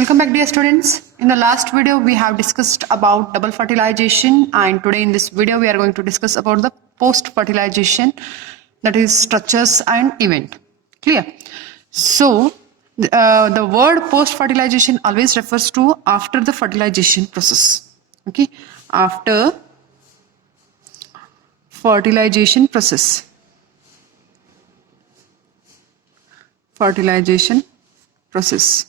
Welcome back, dear students. In the last video, we have discussed about double fertilization, and today in this video, we are going to discuss about the post-fertilization, that is structures and event. Clear? So, the word post-fertilization always refers to after the fertilization process. Okay, after fertilization process. Fertilization process.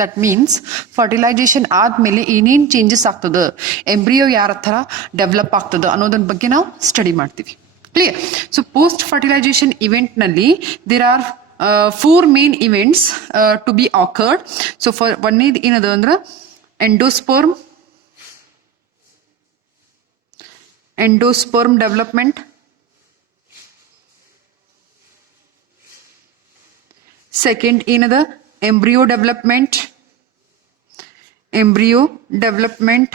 That means fertilization ಆದ್ಮೇಲೆ ಏನೇನು ಚೇಂಜಸ್ ಆಗ್ತದೆ, ಎಂಬ್ರಿಯೋ ಯಾವ ಥರ ಡೆವಲಪ್ ಆಗ್ತದೆ ಅನ್ನೋದ್ರ ಬಗ್ಗೆ ನಾವು study ಮಾಡ್ತೀವಿ. ಕ್ಲಿಯರ್? ಸೊ ಪೋಸ್ಟ್ ಫರ್ಟಿಲೈಸೇಷನ್ ಇವೆಂಟ್ನಲ್ಲಿ there are four main events to be occurred. So for ಒಂದೇದು ಏನದ ಅಂದ್ರೆ ಎಂಡೋಸ್ಪರ್ಮ್ ಡೆವಲಪ್ಮೆಂಟ್. ಸೆಕೆಂಡ್ ಏನದ embryo development.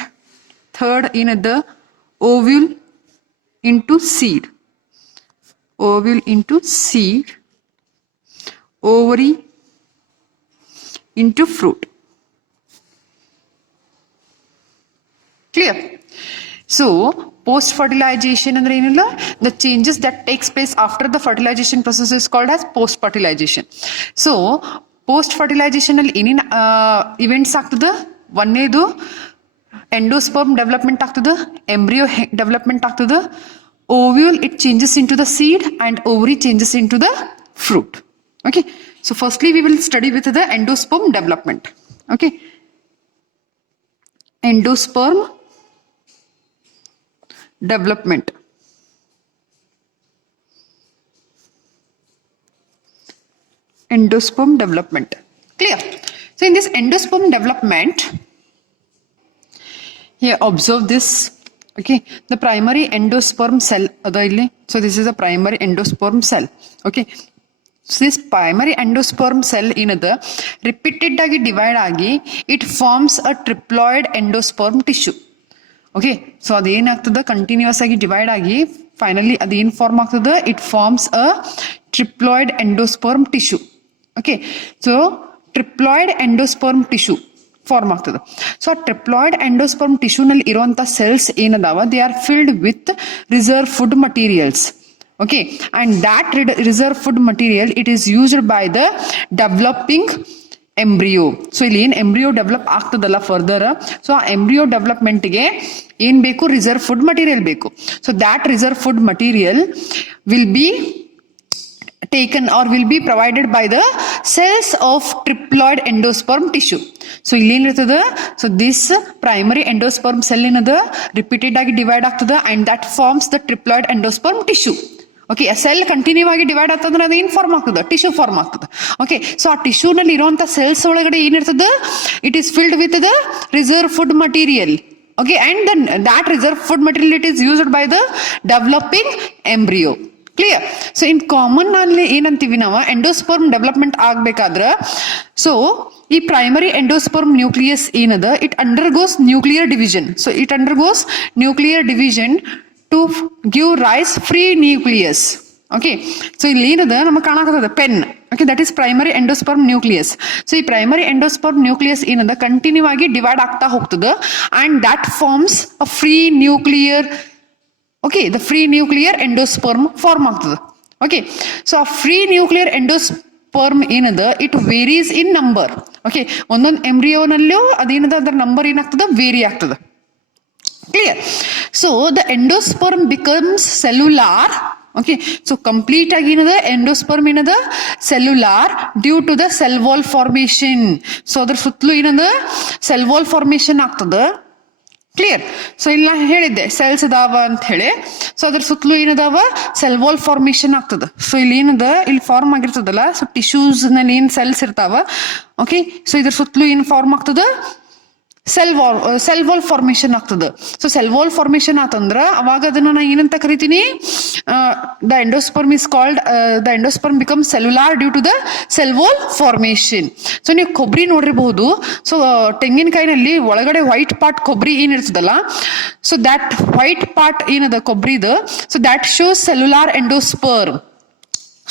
Third in the ovule into seed, ovary into fruit. Clear? So post fertilization andre enilla, the changes that takes place after the fertilization process is called as post fertilization. So post fertilization ಅಲ್ಲಿ ಏನೇನು events ಆಗ್ತದೆ, ಒಂದೇದು endosperm development ಆಗ್ತದೆ, embryo development ಆಗ್ತದೆ, ovule it changes into the seed and ovary changes into the fruit. Okay, so firstly we will study with the endosperm development. Okay, endosperm development. Endosperm development. Clear? So in this endosperm development, here observe this. Okay, the primary endosperm cell. So this is a primary endosperm cell. Okay, so this primary endosperm cell ಏನದ repeated ಆಗಿ divide ಆಗಿ it forms a triploid endosperm tissue. Okay, so ಅದೇನಾಗ್ತದೆ, continuous ಆಗಿ divide ಆಗಿ finally ಅದೇನು form ಆಗ್ತದೆ, it forms a triploid endosperm tissue. Okay, so triploid endosperm tissue form ಆಗ್ತದೆ. So ಆ ಟ್ರಿಪ್ಲಾಯ್ಡ್ ಎಂಡೋಸ್ಪರ್ಮ್ ಟಿಶ್ಯೂನಲ್ಲಿ ಇರುವಂತ ಸೆಲ್ಸ್ ಏನದಾವ, they are filled with reserve food materials. Okay, and that reserve food material it is used by the developing embryo. So ಇಲ್ಲಿ ಏನ್ embryo develop ಆಗ್ತದಲ್ಲ further, so ಆ embryo ಡೆವಲಪ್ಮೆಂಟ್ಗೆ ಏನ್ ಬೇಕು, ರಿಸರ್ವ್ ಫುಡ್ ಮಟೀರಿಯಲ್ ಬೇಕು. So that reserve food material will be taken or will be provided by the cells of triploid endosperm tissue. So ಇಲ್ಲಿ ಏನಿರ್ತದೆ, so this primary endosperm cell ಏನದ repeated ಆಗಿ divide ಆಗ್ತದೆ and that forms the triploid endosperm tissue. Okay, cell continue ಆಗಿ divide ಆಗ್ತದೆ, ಅದು ಏನ್ form ಆಗ್ತದೆ, ಟಿಶ್ಯೂ ಫಾರ್ಮ್ ಆಗ್ತದೆ. ಓಕೆ, ಸೊ ಆ ಟಿಶ್ಯೂನಲ್ಲಿ ಇರುವಂತ ಸೆಲ್ಸ್ ಒಳಗಡೆ ಏನಿರ್ತದೆ, it is filled with the reserve food material. Okay, and then that reserve food material it is used by the developing embryo. Clear? So in common ನಲ್ಲಿ ಏನಂತೀವಿ ನಾವು, endosperm development ಆಗ್ಬೇಕಾದ್ರೆ, so ಈ ಪ್ರೈಮರಿ ಎಂಡೋಸ್ಪರ್ಮ್ ನ್ಯೂಕ್ಲಿಯಸ್ ಏನದ, it undergoes nuclear division. So it undergoes nuclear division to give rise free nucleus. Okay, so ಇಲ್ಲಿ ಏನದ ನಮಗೆ ಕಾಣಕತ್ತದ PEN. Okay, that is primary endosperm nucleus. So ಈ ಪ್ರೈಮರಿ ಎಂಡೋಸ್ಪರ್ಮ್ ನ್ಯೂಕ್ಲಿಯಸ್ ಏನದ continue ಆಗಿ divide ಆಗ್ತಾ ಹೋಗ್ತದೆ and that forms a free nuclear. Okay, the free nuclear endosperm form ಆಗ್ತದೆ. ಓಕೆ, ಸೊ ಆ ಫ್ರೀ ನ್ಯೂಕ್ಲಿಯರ್ ಎಂಡೋಸ್ಪರ್ಮ್ ಏನದ, it varies in number. Okay, ಒಂದೊಂದು ಎಂಬ್ರಿಯೋನಲ್ಲೂ ಅದೇನದ ಅದರ ನಂಬರ್ ಏನಾಗ್ತದೆ, ವೇರಿ ಆಗ್ತದೆ. Clear? So the endosperm becomes cellular. Okay, so complete ಆಗಿ ಏನದ ಎಂಡೋಸ್ಪರ್ಮ್ ಏನದ cellular due to the cell wall formation. So ಅದ್ರ ಸುತ್ತಲೂ ಏನದ ಸೆಲ್ ವಾಲ್ ಫಾರ್ಮೇಶನ್ ಆಗ್ತದ. ಕ್ಲಿಯರ್? ಸೊ ಇಲ್ಲ ಹೇಳಿದ್ದೆ ಸೆಲ್ಸ್ ಅದಾವ ಅಂತ ಹೇಳಿ, ಸೊ ಅದ್ರ ಸುತ್ತಲೂ ಏನದಾವ ಸೆಲ್ ವಾಲ್ ಫಾರ್ಮೇಶನ್ ಆಗ್ತದ. ಸೊ ಇಲ್ಲಿ ಏನದ, ಇಲ್ಲಿ ಫಾರ್ಮ್ ಆಗಿರ್ತದಲ್ಲ, ಸೊ ಟಿಶ್ಯೂಸ್ ನಲ್ಲಿ ಏನ್ ಸೆಲ್ಸ್ ಇರ್ತಾವ. ಓಕೆ, ಸೊ ಇದ್ರ ಸುತ್ತಲೂ ಏನ್ ಫಾರ್ಮ್ ಆಗ್ತದ, ಸೆಲ್ ವಾಲ್ ಫಾರ್ಮೇಶನ್ ಆಗ್ತದೆ. ಸೊ ಸೆಲ್ ವಾಲ್ ಫಾರ್ಮೇಶನ್ ಆತಂದ್ರ ಅವಾಗ ಅದನ್ನ ನಾ ಏನಂತ ಕರಿತೀನಿ, the endosperm is called, the endosperm become cellular due to the cell wall formation. So ನೀವು ಕೊಬ್ಬರಿ ನೋಡಿರಬಹುದು. ಸೊ ತೆಂಗಿನಕಾಯಿನಲ್ಲಿ ಒಳಗಡೆ ವೈಟ್ ಪಾರ್ಟ್ ಕೊಬ್ಬರಿ ಏನಿರ್ತದಲ್ಲ, ಸೊ ದ್ಯಾಟ್ ವೈಟ್ ಪಾರ್ಟ್ ಏನದ ಕೊಬ್ಬರಿದು, so that shows cellular endosperm.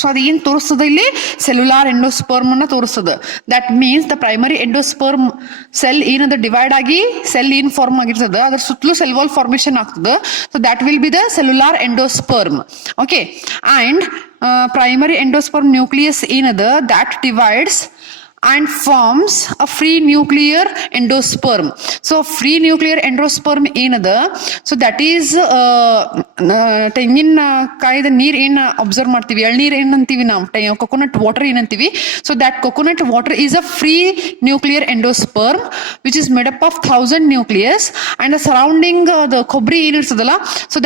So ಅದು ಏನು ತೋರಿಸ್ತದೆ ಇಲ್ಲಿ ಸೆಲ್ಯುಲಾರ್ ಎಂಡೋಸ್ಪರ್ಮ್ ಅನ್ನ ತೋರಿಸ್ತದೆ. That means the primary endosperm cell ಏನದ ಡಿವೈಡ್ ಆಗಿ ಸೆಲ್ ಏನ್ ಫಾರ್ಮ್ ಆಗಿರ್ತದೆ ಅದ್ರ ಸುತ್ತಲೂ ಸೆಲ್ ವಾಲ್ ಫಾರ್ಮೇಶನ್ ಆಗ್ತದೆ. So that will be the cellular endosperm. Okay, and primary endosperm nucleus ಏನದ that divides and forms a free nuclear endosperm. So free nuclear endosperm ಏನದ, so that is ತೆಂಗಿನ ಕಾಯ್ದ ನೀರ್ ಏನ್ ಅಬ್ಸರ್ವ್ ಮಾಡ್ತೀವಿ, ಎಳ್ನೀರ್ ಏನಂತೀವಿ ನಾವು, ಕೊಕೊನಟ್ ವಾಟರ್ ಏನಂತೀವಿ. So that coconut water is a free nuclear endosperm which is made up of 1000 nucleus and the surrounding the ಕೊಬ್ಬರಿ ಏನಿರ್ತದಲ್ಲ, so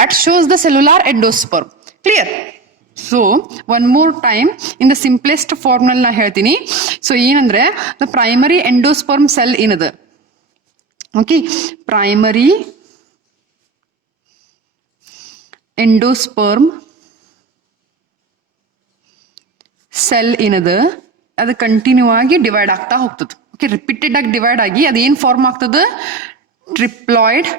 that shows the cellular endosperm. Clear? So one more time in the simplest form ನಲ್ಲಿ ನಾ ಹೇಳ್ತೀನಿ. So ಏನಂದ್ರೆ the primary endosperm cell ಏನದ, okay, primary endosperm cell ಏನದ ಅದು ಕಂಟಿನ್ಯೂ ಆಗಿ ಡಿವೈಡ್ ಆಗ್ತಾ ಹೋಗ್ತದೆ. ಓಕೆ, ರಿಪೀಟೆಡ್ ಆಗಿ ಡಿವೈಡ್ ಆಗಿ ಅದೇನ್ ಫಾರ್ಮ್ ಆಗ್ತದೆ, ಟ್ರಿಪ್ಲಾಯ್ಡ್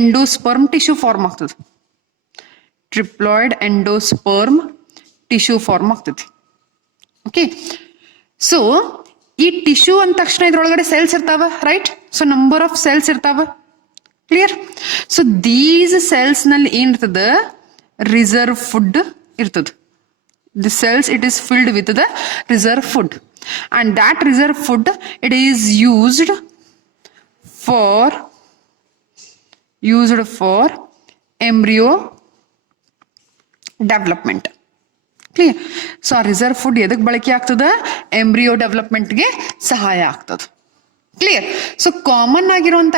ಎಂಡೋಸ್ಪರ್ಮ್ ಟಿಶ್ಯೂ ಫಾರ್ಮ್ ಆಗ್ತದೆ. ಟ್ರಿಪ್ಲಾಯ್ಡ್ ಎಂಡೋಸ್ಪರ್ಮ್ ಟಿಶ್ಯೂ ಫಾರ್ಮ್ ಆಗ್ತೈತಿ. ಓಕೆ, ಸೊ ಈ ಟಿಶ್ಯೂ ಅಂದ ತಕ್ಷಣ ಇದ್ರೊಳಗಡೆ ಸೆಲ್ಸ್ ಇರ್ತಾವ, right? So number of cells ಇರ್ತಾವ. ಕ್ಲಿಯರ್? ಸೊ ದೀಸ್ ಸೆಲ್ಸ್ ನಲ್ಲಿ ಏನಿರ್ತದ, ರಿಸರ್ವ್ ಫುಡ್ ಇರ್ತದ. The cells it is filled with the reserve food and that reserve food it is used for embryo development. Clear? So ಆ reserve food ಎದಕ್ಕೆ ಬಳಕೆ ಆಗ್ತದೆ, ಎಂಬ್ರಿಯೋ ಡೆವಲಪ್ಮೆಂಟ್ಗೆ ಸಹಾಯ ಆಗ್ತದೆ. ಕ್ಲಿಯರ್? ಸೊ ಕಾಮನ್ ಆಗಿರುವಂತ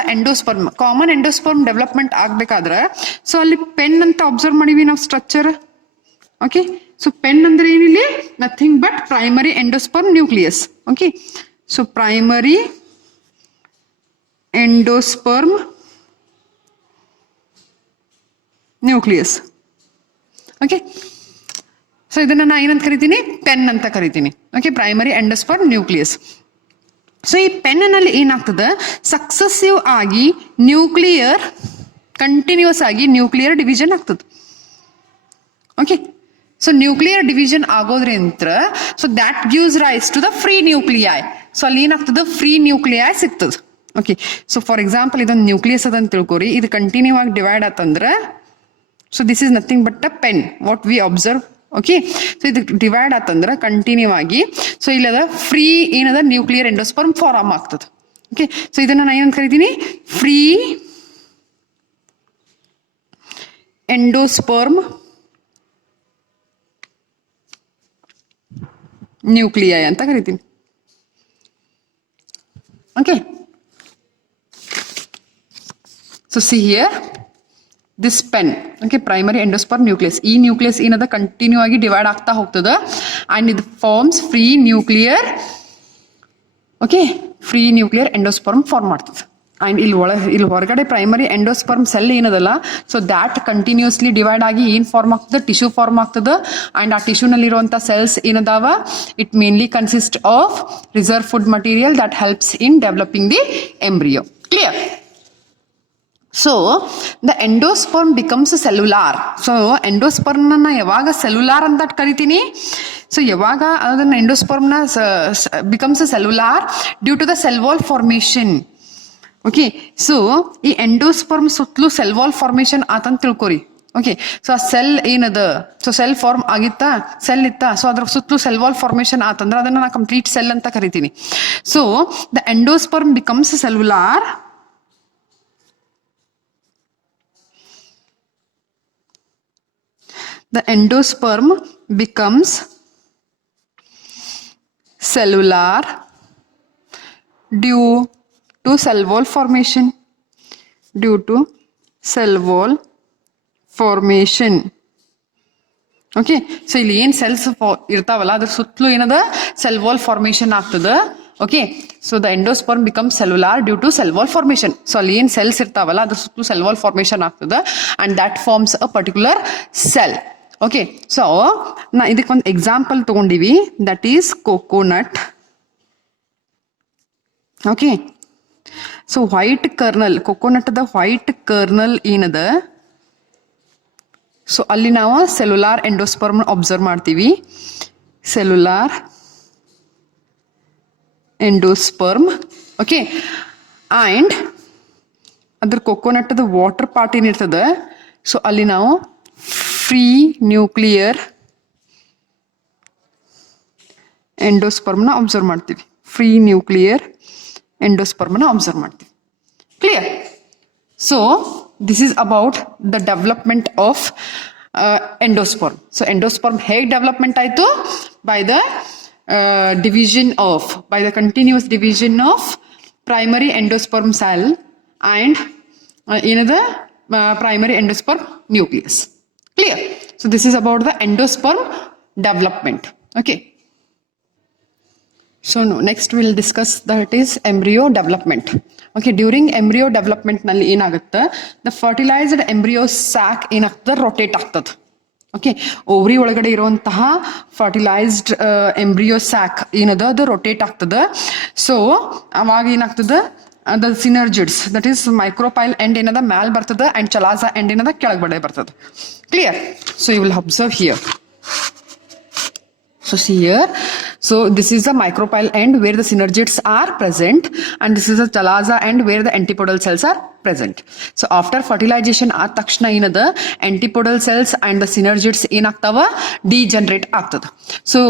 ಕಾಮನ್ ಎಂಡೋಸ್ಪರ್ಮ್ ಡೆವಲಪ್ಮೆಂಟ್ ಆಗ್ಬೇಕಾದ್ರೆ, ಸೊ ಅಲ್ಲಿ ಪೆನ್ ಅಂತ ಅಬ್ಸರ್ವ್ ಮಾಡಿವಿ ನಾವು ಸ್ಟ್ರಕ್ಚರ್. ಓಕೆ, ಸೊ ಪೆನ್ ಅಂದ್ರೆ ಏನಿಲ್ಲಿ, nothing but primary endosperm nucleus. Okay, so primary endosperm nucleus. Okay, so ಇದನ್ನ ನಾ ಏನಂತ ಕರಿತೀನಿ, ಪೆನ್ ಅಂತ ಕರಿತೀನಿ. Okay, primary endosperm nucleus. So ಈ ಪೆನ್ನಲ್ಲಿ ಏನಾಗ್ತದೆ, ಸಕ್ಸಸಿವ್ ಆಗಿ ಕಂಟಿನ್ಯೂಸ್ ಆಗಿ ನ್ಯೂಕ್ಲಿಯರ್ ಡಿವಿಷನ್ ಆಗ್ತದೆ. ಓಕೆ, ಸೊ ನ್ಯೂಕ್ಲಿಯರ್ ಡಿವಿಷನ್ ಆಗೋದ್ರಿಂದ so that gives rise to the free nuclei. So ಅಲ್ಲಿ ಏನಾಗ್ತದೆ, ಫ್ರೀ ನ್ಯೂಕ್ಲಿಯೈ ಸಿಗ್ತದೆ. ಓಕೆ, ಸೊ ಫಾರ್ ಎಕ್ಸಾಂಪಲ್ ಇದೊಂದು ನ್ಯೂಕ್ಲಿಯಸ್ ಅದಂತ ತಿಳ್ಕೊರಿ, ಇದು ಕಂಟಿನ್ಯೂ ಆಗಿ ಡಿವೈಡ್ ಆತಂದ್ರೆ, so this is nothing but a pen, what we observe. Okay, so ಇದು ಡಿವೈಡ್ ಆತಂದ್ರೆ ಕಂಟಿನ್ಯೂ ಆಗಿ, ಸೊ ಇಲ್ಲದ ಫ್ರೀ ಏನದ ನ್ಯೂಕ್ಲಿಯರ್ ಎಂಡೋಸ್ಪರ್ಮ್ ಫಾರ್ಮ್ ಆಗ್ತದೆ. ಓಕೆ, ಸೊ ಇದನ್ನ ನಾ ಏನಂತ ಕರಿತೀನಿ, ಫ್ರೀ ಎಂಡೋಸ್ಪರ್ಮ್ ನ್ಯೂಕ್ಲಿಯೈ ಅಂತ ಕರಿತೀನಿ. Okay, so see here this pen. Okay, primary endosperm nucleus. ಈ ನ್ಯೂಕ್ಲಿಯಸ್ ಏನದ ಕಂಟಿನ್ಯೂ ಆಗಿ ಡಿವೈಡ್ ಆಗ್ತಾ ಹೋಗ್ತದೆ ಅಂಡ್ ಇದು forms free nuclear. Okay, free nuclear endosperm form ಮಾಡ್ತದೆ. ಅಂಡ್ ಇಲ್ಲಿ ಹೊರಗಡೆ ಪ್ರೈಮರಿ ಎಂಡೋಸ್ಪರ್ಮ್ ಸೆಲ್ ಏನದಲ್ಲ, ಸೊ ದ್ಯಾಟ್ ಕಂಟಿನ್ಯೂಸ್ಲಿ ಡಿವೈಡ್ ಆಗಿ ಏನ್ ಫಾರ್ಮ್ ಆಗ್ತದೆ, ಟಿಶ್ಯೂ ಫಾರ್ಮ್ ಆಗ್ತದೆ. ಅಂಡ್ ಆ ಟಿಶ್ಯೂನಲ್ಲಿ ಇರುವಂತ ಸೆಲ್ಸ್ ಏನದಾವ, it mainly consist of reserve food material that helps in developing the embryo. Clear? So the endosperm becomes cellular. So endosperm ನ ಯಾವಾಗ ಸೆಲ್ಯುಲಾರ್ ಅಂತ ಕರಿತೀನಿ, ಸೊ ಯಾವಾಗ ಅದನ್ನ ಎಂಡೋಸ್ಪರ್ಮ್ ನ becomes cellular due to the cell wall formation. Okay, so ಈ endosperm ಸುತ್ತಲೂ cell wall formation ಆತಂತ ತಿಳ್ಕೊರಿ. ಓಕೆ, ಸೊ ಆ ಸೆಲ್ ಏನದ, ಸೊ ಸೆಲ್ ಫಾರ್ಮ್ ಆಗಿತ್ತಾ, ಸೆಲ್ ಇತ್ತಾ, ಸೊ ಅದ್ರ ಸುತ್ತಲೂ ಸೆಲ್ ವಾಲ್ ಫಾರ್ಮೇಶನ್ ಆತಂದ್ರೆ ಅದನ್ನ ನಾ ಕಂಪ್ಲೀಟ್ ಸೆಲ್ ಅಂತ ಕರಿತೀನಿ. So the endosperm becomes cellular the endosperm becomes cellular due to cell wall formation. Okay, so ಇಲ್ಲಿ ಏನ್ ಸೆಲ್ಸ್ ಇರ್ತಾವಲ್ಲ ಅದ್ರ ಸುತ್ತಲೂ ಏನದ ಸೆಲ್ ವಾಲ್ ಫಾರ್ಮೇಶನ್ ಆಗ್ತದೆ. Okay, so the endosperm become cellular due to cell wall formation. So ಅಲ್ಲಿ ಏನ್ cells ಇರ್ತಾವಲ್ಲ ಅದ್ರ ಸುತ್ತಲೂ ಸೆಲ್ ವಾಲ್ ಫಾರ್ಮೇಶನ್ ಆಗ್ತದೆ and that forms a particular cell. Okay, so ನಾ ಇದಕ್ಕೊಂದು ಎಕ್ಸಾಂಪಲ್ ತಗೊಂಡಿವಿ, that is coconut. Okay, so white kernel, coconut the white kernel ಏನದ, ಸೊ ಅಲ್ಲಿ ನಾವು ಸೆಲ್ಯುಲಾರ್ ಎಂಡೋಸ್ಪರ್ಮ್ ಅಬ್ಸರ್ವ್ ಮಾಡ್ತೀವಿ. Cellular endosperm. ಓಕೆ, ಆ್ಯಂಡ್ ಅದ್ರ coconut water part ಏನಿರ್ತದೆ, so ಅಲ್ಲಿ ನಾವು ಫ್ರೀ ನ್ಯೂಕ್ಲಿಯರ್ ಎಂಡೋಸ್ಪರ್ಮ್ನ ಅಬ್ಸರ್ವ್ ಮಾಡ್ತೀವಿ. ಫ್ರೀ ನ್ಯೂಕ್ಲಿಯರ್ ಎಂಡೋಸ್ಪರ್ಮ್ನ ಅಬ್ಸರ್ವ್ ಮಾಡ್ತೀವಿ. Clear? So this is about the development of endosperm. So endosperm ಹೇಗೆ ಡೆವಲಪ್ಮೆಂಟ್ ಆಯಿತು? By the division of, by the continuous division of primary endosperm cell and in the primary endosperm nucleus. Clear? So this is about the endosperm development. Okay. So next we'll discuss that is embryo development. Okay, during embryo development nalli ಏನಾಗುತ್ತೆ, the fertilized embryo sac ಏನಾಗ್ತದೆ, rotate ಆಗ್ತದೆ. ಓಕೆ, ಓವ್ರಿ ಒಳಗಡೆ ಇರುವಂತಹ fertilised embryo sack ಏನದ ಅದು ರೊಟೇಟ್ ಆಗ್ತದೆ. So ಅವಾಗ ಏನಾಗ್ತದೆ, the synergids that is micropyle end ಏನದ ಮ್ಯಾಲ್ ಬರ್ತದೆ ಅಂಡ್ ಚಲಾಸ ಎಂಡ್ ಏನದ ಕೆಳಗಡೆ ಬರ್ತದೆ. Clear? So you will observe here. So see here, so this is the micropyle end where the synergids are present, and this is the chalaza end where the antipodal cells are present. So after fertilization ಆದ ತಕ್ಷಣ ಏನದ antipodal cells and the synergids ಏನಾಗ್ತಾವ, degenerate ಆಗ್ತದ. So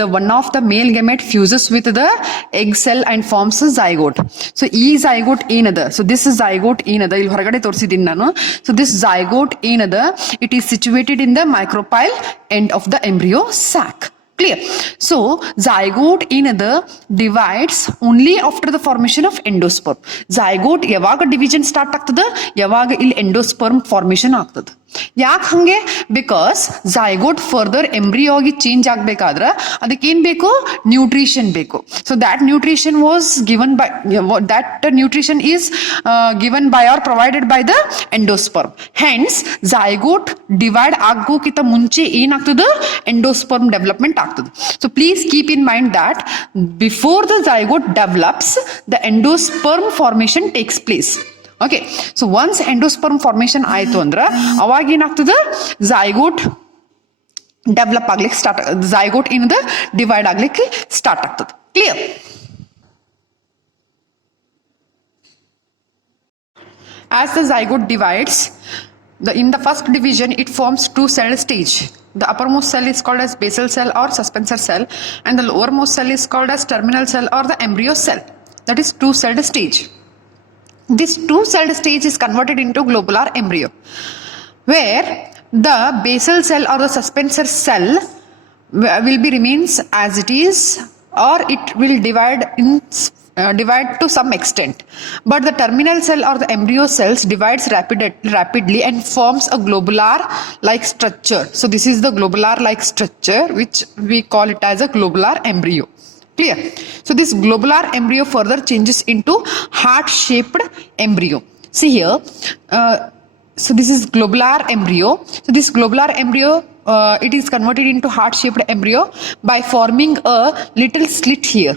the one of the male gamete fuses with the egg cell and forms a zygote. So ಈ zygote ಏನದ, so this zygote ಏನದ ಇಲ್ಲಿ ಹೊರಗಡೆ ತೋರಿಸಿದ್ದೀನಿ ನಾನು. So this zygote ಏನದ, it is situated in the micropyle end of the embryo sac. Clear? So zygote ಏನದ divides only after the formation of endosperm. zygote ಯಾವಾಗ ಡಿವಿಷನ್ ಸ್ಟಾರ್ಟ್ ಆಗ್ತದ, ಯಾವಾಗ ಇಲ್ಲಿ ಎಂಡೋಸ್ಪರ್ಮ್ ಫಾರ್ಮೇಶನ್ ಆಗ್ತದ. ಯಾಕೆ ಹಂಗೆ? ಬಿಕಾಸ್ zygote ಫರ್ದರ್ ಎಂಬ್ರಿಯೋಗಿ ಚೇಂಜ್ ಆಗ್ಬೇಕಾದ್ರೆ ಅದಕ್ಕೆ ಏನ್ ಬೇಕು, ನ್ಯೂಟ್ರಿಷನ್ ಬೇಕು. So that nutrition was given by, that nutrition is given by or provided by the endosperm. Hence zygote divide ಆಗೋಕ್ಕಿಂತ ಮುಂಚೆ ಏನಾಗ್ತದೆ, ಎಂಡೋಸ್ಪರ್ಮ್ ಡೆವಲಪ್ಮೆಂಟ್ ಆಗ್ತದೆ. So please keep in mind that before the zygote develops, the endosperm formation takes place. Okay, so once endosperm formation ಆಯ್ತು ಅಂದ್ರೆ ಅವಾಗ ಏನಾಗ್ತದೆ, zygote develop ಆಗ್ಲಿಕ್ಕೆ start, zygote ಏನದ ಡಿವೈಡ್ ಆಗ್ಲಿಕ್ಕೆ ಸ್ಟಾರ್ಟ್ ಆಗ್ತದೆ. Clear? As the zygote divides, in the first division it forms two-celled stage. The uppermost cell is called as basal cell or suspensor cell, and the lowermost cell is called as terminal cell or the embryo cell. That is two-celled stage. This two-celled stage is converted into globular embryo, where the basal cell or the suspensor cell will be remains as it is, or it will divide to some extent, but the terminal cell or the embryo cells divides rapidly and forms a globular like structure. So this is the globular like structure which we call it as a globular embryo. Clear? So this globular embryo further changes into heart shaped embryo. See here, so this is globular embryo. So this globular embryo it is converted into heart shaped embryo by forming a little slit here.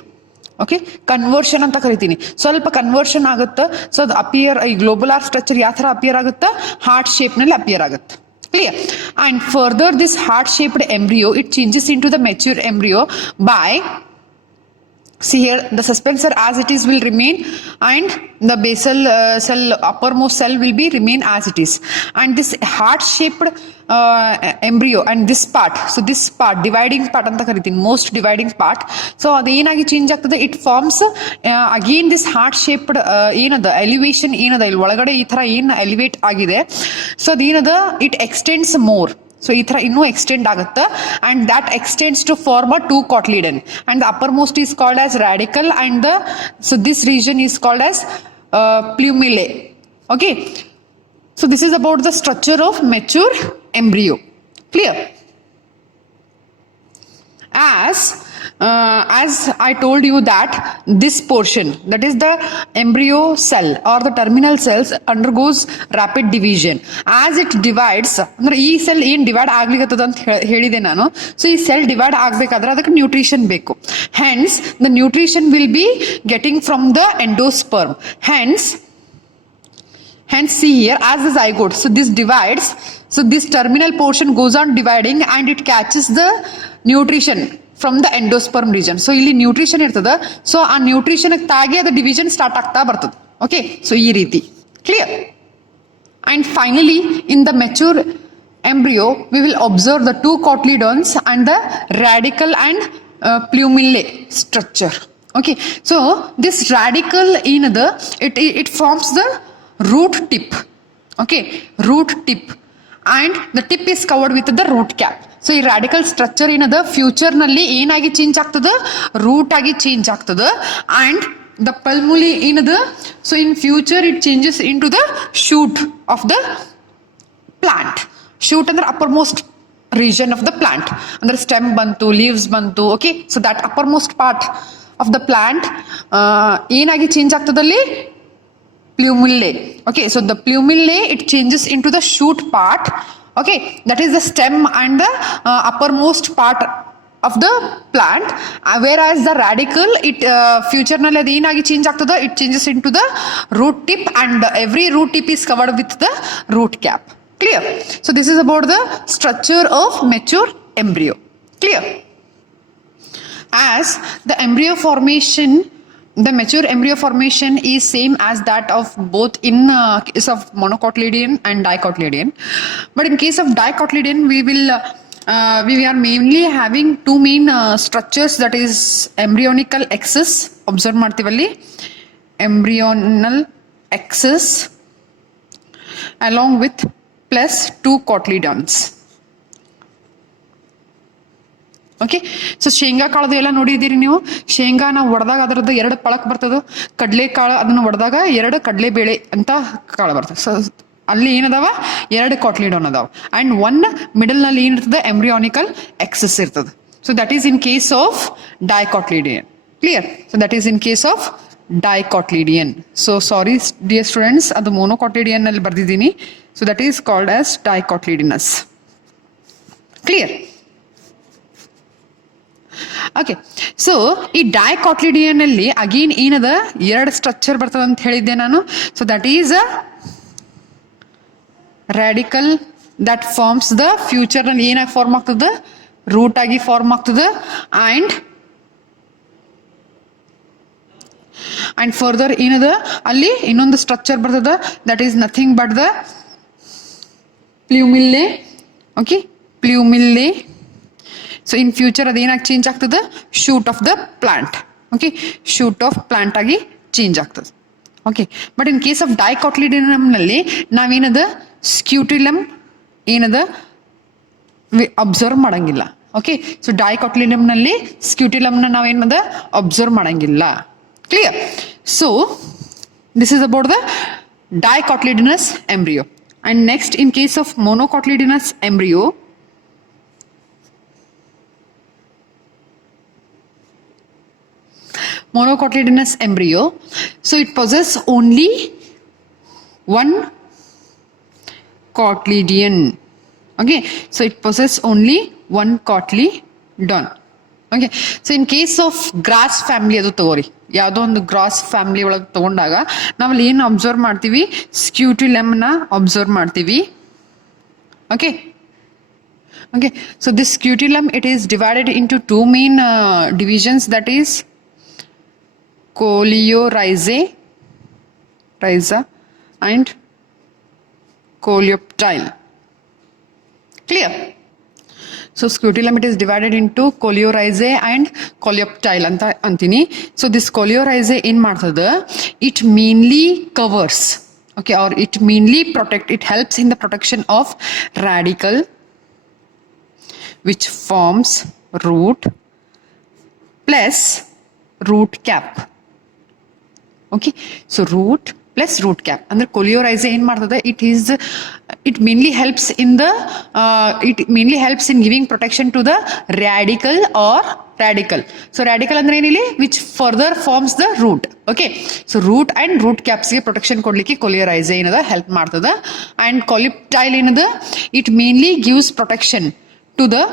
Okay, conversion ಅಂತ ಕರಿತೀನಿ. ಸ್ವಲ್ಪ ಕನ್ವರ್ಷನ್ ಆಗುತ್ತೆ. ಸೊ ಅದು ಅಪಿಯರ್, ಈ ಗ್ಲೋಬುಲಾರ್ ಸ್ಟ್ರಕ್ಚರ್ ಯಾವ ಥರ appear ಆಗುತ್ತೆ, ಹಾರ್ಟ್ ಶೇಪ್ನಲ್ಲಿ ಅಪಿಯರ್ ಆಗುತ್ತೆ. Clear? And further this heart shaped embryo it changes into the mature embryo by, see here, the suspensor as it is will remain, and the basal cell, uppermost cell will be remain as it is, and this heart shaped embryo and this part, so this part dividing part anta karitin, most dividing part. So adu enagi change agtade, it forms again this heart shaped ಏನದ elevation ಏನದ ಇಲ್ಲಿ ಒಳಗಡೆ ಈ ತರ ಏನು elevate ಆಗಿದೆ, so ಅದೇನದ it extends more. So ಈ ಥರ ಇನ್ನೂ ಎಕ್ಸ್ಟೆಂಡ್ ಆಗುತ್ತೆ, and that extends to form a two cotyledon, and the upper most is called as radicle, and so this region is called as plumule. Okay, so this is about the structure of mature embryo. Clear? As I told you that this portion, that is the embryo cell or the terminal cells, undergoes rapid division. As it divides, ಅಂದ್ರೆ ಈ ಸೆಲ್ ಏನು ಡಿವೈಡ್ ಆಗ್ಲಿಕ್ಕತ್ತದ ಅಂತ ಹೇಳಿದೆ ನಾನು. ಸೊ ಈ cell divide ಆಗಬೇಕಾದ್ರೆ ಅದಕ್ಕೆ ನ್ಯೂಟ್ರಿಷನ್ ಬೇಕು. Hence the nutrition will be getting from the endosperm. Hence see here, as the zygote, so this divides, So this terminal portion goes on dividing and it catches the nutrition from the endosperm region. So ಇಲ್ಲಿ ನ್ಯೂಟ್ರಿಷನ್ ಇರ್ತದ, ಸೊ ಆ ನ್ಯೂಟ್ರಿಷನ್ ತಾಗಿ ಅದು division start ಆಗ್ತಾ ಬರ್ತದೆ. Okay, so ಈ ರೀತಿ clear. And finally, in the mature embryo, we will observe the two cotyledons and the radical and plumulae structure. Okay, so this radical in the it forms the root tip. Okay, root tip, and the tip is covered with the root cap. So ಈ radical structure ಏನದ ಫ್ಯೂಚರ್ ನಲ್ಲಿ ಏನಾಗಿ ಚೇಂಜ್ ಆಗ್ತದ, ರೂಟ್ ಆಗಿ ಚೇಂಜ್ ಆಗ್ತದ. And the pulmule ಏನದ, so in future it changes into the shoot of the plant. Shoot ಅಂದ್ರೆ uppermost region of the plant, ಅಂದ್ರೆ stem ಬಂತು, leaves ಬಂತು. Okay, so that uppermost part of the plant ಏನಾಗಿ ಚೇಂಜ್ ಆಗ್ತದಲ್ಲಿ, plumulae. Okay, so the plumulae it changes into the shoot part. Okay, that is the stem and the uppermost part of the plant, whereas the radical it future ನಲ್ಲಿ ಅದು ಏನಾಗಿ ಚೇಂಜ್ ಆಗ್ತದ, it changes into the root tip, and every root tip is covered with the root cap. Clear? So this is about the structure of mature embryo. Clear? As the embryo formation, the mature embryo formation is same as that of both in case of monocotyledon and dicotyledon. But in case of dicotyledon, we are mainly having two main structures, that is embryonical axis. Observe ಮಾಡ್ತೀವಲ್ಲಿ embryonal axis along with plus two cotyledons. Okay, so ಶೇಂಗಾ ಕಾಳದು ಎಲ್ಲ ನೋಡಿದ್ದೀರಿ ನೀವು. ಶೇಂಗಾನ ಒಡೆದಾಗ ಅದರದ್ದು ಎರಡು ಪಳಕ್ ಬರ್ತದೆ, ಕಡಲೆ ಕಾಳು ಅದನ್ನು ಒಡೆದಾಗ ಎರಡು ಕಡಲೆ ಬೇಳೆ ಅಂತ ಕಾಳು ಬರ್ತದೆ. ಸೊ ಅಲ್ಲಿ ಏನದಾವ, ಎರಡು ಕಾಟ್ಲಿಡೋನ್ ಅದಾವ, ಅಂಡ್ ಒನ್ ಮಿಡಲ್ ನಲ್ಲಿ ಏನಿರ್ತದೆ, ಎಂಬ್ರಿಯಾನಿಕಲ್ ಎಕ್ಸಸ್ ಇರ್ತದೆ. So that is in case of dicotyledon. Clear? So that is in case of dicotyledon. So sorry dear students, ಅದು ಮೊನೋಕಾಟ್ಲಿಡಿಯನ್ ಅಲ್ಲಿ ಬರ್ದಿದ್ದೀನಿ. So that is called as dicotyledonous. Clear? Okay, so ಈ dicotyledon ಅಲ್ಲಿ ಅಗೇನ್ ಏನದ, ಎರಡು ಸ್ಟ್ರಕ್ಚರ್ ಬರ್ತದ ಅಂತ ಹೇಳಿದ್ದೆ ನಾನು. So that is a radical that forms the future ನಲ್ಲಿ ಏನಾಗಿ ಫಾರ್ಮ್ ಆಗ್ತದ, ರೂಟ್ ಆಗಿ ಫಾರ್ಮ್ ಆಗ್ತದ. ಅಂಡ್ ಫರ್ದರ್ ಏನದ, ಅಲ್ಲಿ ಇನ್ನೊಂದು ಸ್ಟ್ರಕ್ಚರ್ ಬರ್ತದ, that is nothing but the plumule. Okay, plumule. So in future ಅದೇನಾಗಿ ಚೇಂಜ್ ಆಗ್ತದೆ, shoot of the plant. Okay, shoot of plant ಆಗಿ ಚೇಂಜ್ ಆಗ್ತದೆ. Okay, but in case of ಡೈಕಾಟ್ಲಿಡಿನಮ್ನಲ್ಲಿ ನಾವೇನದ, ಸ್ಕ್ಯೂಟಿಲಮ್ ಏನದ ಅಬ್ಸರ್ವ್ ಮಾಡಂಗಿಲ್ಲ. ಓಕೆ, ಸೊ ಡೈಕಾಟ್ಲಿಡಿನಮ್ನಲ್ಲಿ ಸ್ಕ್ಯೂಟಿಲಮ್ನ ನಾವೇನದ ಅಬ್ಸರ್ವ್ ಮಾಡಂಗಿಲ್ಲ. Clear? So this is about the dicotyledonous embryo. And next in case of monocotyledonous embryo, monocotyledonous embryo, so it possesses only one cotyledon. Okay, so it possesses only one cotyledon. Okay, so in case of grass family ಅದು ತಗೋರಿ, ಯಾವುದೋ ಒಂದು gross family ಒಳಗೆ ತಗೊಂಡಾಗ ನಾವಲ್ಲಿ ಏನು observe ಮಾಡ್ತೀವಿ, ಸ್ಕ್ಯೂಟಿಲಮ್ನ ಅಬ್ಸರ್ವ್ ಮಾಡ್ತೀವಿ. Okay, okay, so this scutellum, it is divided into two main divisions, that is coleorhizae and coleoptile. Clear? So scutellum, it is divided into coleorhizae and coleoptile anta antini. So this coleorhizae in ಮಾಡ್ತದ, it mainly covers, okay, or it mainly it helps in the protection of radical which forms root plus root cap. Okay, so root plus root cap. Andre coleorhizae ಏನ್ ಮಾಡ್ತದೆ, it mainly helps in giving protection to the radical or radical. So radical ಅಂದ್ರೆ ಏನಿಲ್ಲ, which further forms the root. Okay, so root and root caps ಗೆ ಪ್ರೊಟೆಕ್ಷನ್ ಕೊಡ್ಲಿಕ್ಕೆ coleorhizae ಏನದ ಹೆಲ್ಪ್ ಮಾಡ್ತದ. And coleoptile ಏನದ, it mainly gives protection to the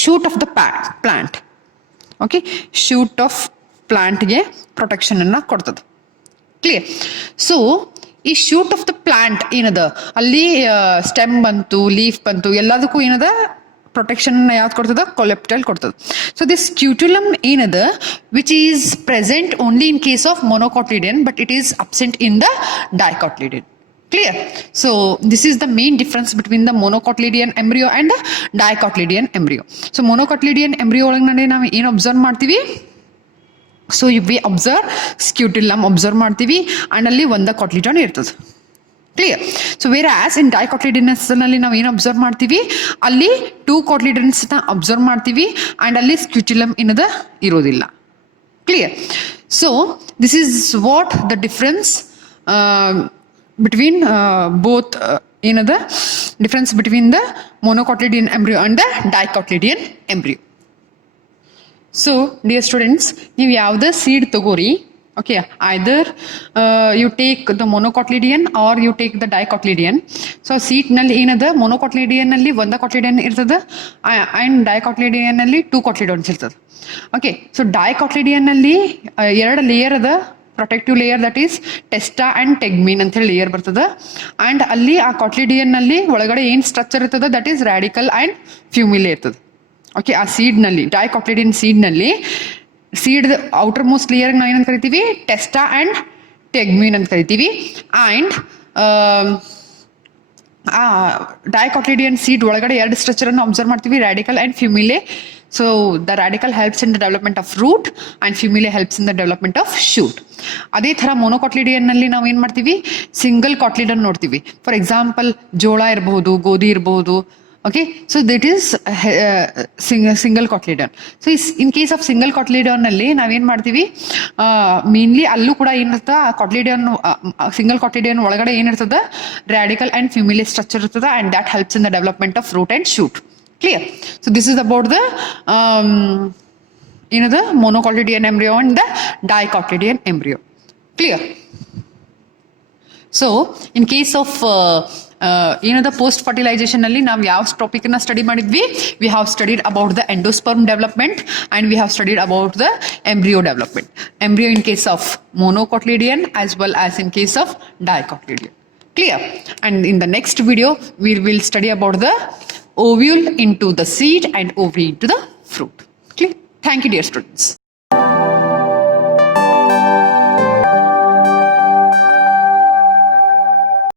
shoot of the plant. Okay, shoot of ಪ್ಲಾಂಟ್ಗೆ protection ಅನ್ನ ಕೊಡ್ತದೆ. ಕ್ಲಿಯರ್? ಸೊ ಈ ಶೂಟ್ ಆಫ್ ದ ಪ್ಲಾಂಟ್ ಏನದ ಅಲ್ಲಿ ಸ್ಟೆಮ್ ಬಂತು, ಲೀಫ್ ಬಂತು, ಎಲ್ಲದಕ್ಕೂ ಏನದ ಪ್ರೊಟೆಕ್ಷನ್ ಯಾವ್ದು ಕೊಡ್ತದ? ಕೊಲೆಪ್ಟಲ್ ಕೊಡ್ತದ. ಸೊ ದಿಸ್ ಸ್ಕ್ಯೂಟುಲಮ್ ಏನದ which is present only in case of monocotyledon, but it is absent in the dicotyledon. Clear? So this is the main difference between the monocotyledon embryo and the dicotyledon embryo. So monocotyledon embryo ಒಳಗಡೆ ನಾವು ಏನು observe ಮಾಡ್ತೀವಿ? So we observe scutellum observe ಮಾಡ್ತೀವಿ and ಅಲ್ಲಿ ಒಂದ cotyledon ಇರ್ತದೆ. Clear? So whereas in dicotyledonous ನಲ್ಲಿ ನಾವು ಏನು ಅಬ್ಸರ್ವ್ ಮಾಡ್ತೀವಿ? ಅಲ್ಲಿ 2 ಕಾಟ್ಲಿಡನ್ಸ್ ನ ಅಬ್ಸರ್ವ್ ಮಾಡ್ತೀವಿ ಅಂಡ್ ಅಲ್ಲಿ ಸ್ಕ್ಯೂಟುಲಮ್ ಏನದ ಇರೋದಿಲ್ಲ. Clear? So this is what the difference between both ಏನದ difference between the monocotyledon embryo and the dicotyledon embryo. So dear students, ನೀವು ಯಾವುದೇ ಸೀಡ್ ತಗೋರಿ, okay, either you take the monocotyledon or you take the dicotyledon. So ಸೀಡ್ನಲ್ಲಿ ಏನದ monocotyledon ಅಲ್ಲಿ ಒಂದ ಕಾಟ್ಲಿಡಿಯನ್ ಇರ್ತದೆ ಆ್ಯಂಡ್ ಡೈಕಾಟ್ಲಿಡಿಯನ್ ಅಲ್ಲಿ 2 ಕಾಟ್ಲಿಡಾನ್ಸ್ ಇರ್ತದೆ. ಓಕೆ, ಸೊ ಡೈಕಾಟ್ಲಿಡಿಯನ್ ಅಲ್ಲಿ 2 ಲೇಯರ್ ಅದ, protective layer, that is testa and tegmen ಅಂತ ಹೇಳಿ ಲೇಯರ್ ಬರ್ತದೆ. ಅಂಡ್ ಅಲ್ಲಿ ಆ ಕಾಟ್ಲಿಡಿಯನ್ ನಲ್ಲಿ ಒಳಗಡೆ ಏನ್ ಸ್ಟ್ರಕ್ಚರ್ ಇರ್ತದೆ ದಟ್ ಈಸ್ ರಾಡಿಕಲ್ ಅಂಡ್ ಫ್ಯೂಮಿಲೆ ಇರ್ತದೆ. ಓಕೆ, ಆ ಸೀಡ್ ನಲ್ಲಿ ಡೈಕಾಟ್ಲಿಡಿಯನ್ ಸೀಡ್ ನಲ್ಲಿ ಸೀಡ್ ಔಟರ್ ಮೋಸ್ಟ್ ಲೇಯರ್ ನಾವು ಏನಂತ ಕರಿತೀವಿ? ಟೆಸ್ಟಾ ಅಂಡ್ ಟೆಗ್ಮಿನ್ ಅಂತ ಕರಿತೀವಿ. ಅಂಡ್ ಆ ಡೈಕಾಟ್ಲಿಡಿಯನ್ ಸೀಡ್ ಒಳಗಡೆ 2 ಸ್ಟ್ರಕ್ಚರ್ ಅನ್ನು ಅಬ್ಸರ್ವ್ ಮಾಡ್ತೀವಿ, radicle and plumule. So the radical helps in the development of root and female helps in the development of shoot. ಅದೇ ಥರ ಮೊನೋಕಾಟ್ಲಿಡಿಯನ್ ನಲ್ಲಿ ನಾವು ಏನು ಮಾಡ್ತೀವಿ? ಸಿಂಗಲ್ ಕಾಟ್ಲಿಡನ್ ನೋಡ್ತೀವಿ. ಫಾರ್ ಎಕ್ಸಾಂಪಲ್ ಜೋಳ ಇರಬಹುದು, ಗೋಧಿ ಇರಬಹುದು. Okay, so this is single cotyledon. So in case of single cotyledon ನಲ್ಲಿ ನಾವೇನ್ ಮಾಡ್ತೀವಿ? ಮೇನ್ಲಿ ಅಲ್ಲೂ ಕೂಡ ಏನಿರ್ತದ, ಕಾಟ್ಲಿಡನ್ ಸಿಂಗಲ್ ಕಾಟ್ಲಿಡನ್ ಒಳಗಡೆ ಏನಿರ್ತದ? ರಾಡಿಕಲ್ ಅಂಡ್ ಫ್ಯೂಮಿಲೆ ಸ್ಟ್ರಕ್ಚರ್ ಇರ್ತದ and that helps in the development of root and shoot. Clear? So this is about the the monocotyledon embryo and the dicotyledon embryo. Clear? So in case of the post fertilization ನಲ್ಲಿ ನಾವು ಯಾವ ಟಾಪಿಕ್ ನ ಸ್ಟಡಿ ಮಾಡಿದ್ವಿ? We have studied about the endosperm development and we have studied about the embryo development. Embryo in case of monocotyledon as well as in case of dicotyledon. Clear? And in the next video we will study about the ovule into the seed and ovary into the fruit. Clear? Thank you, dear students.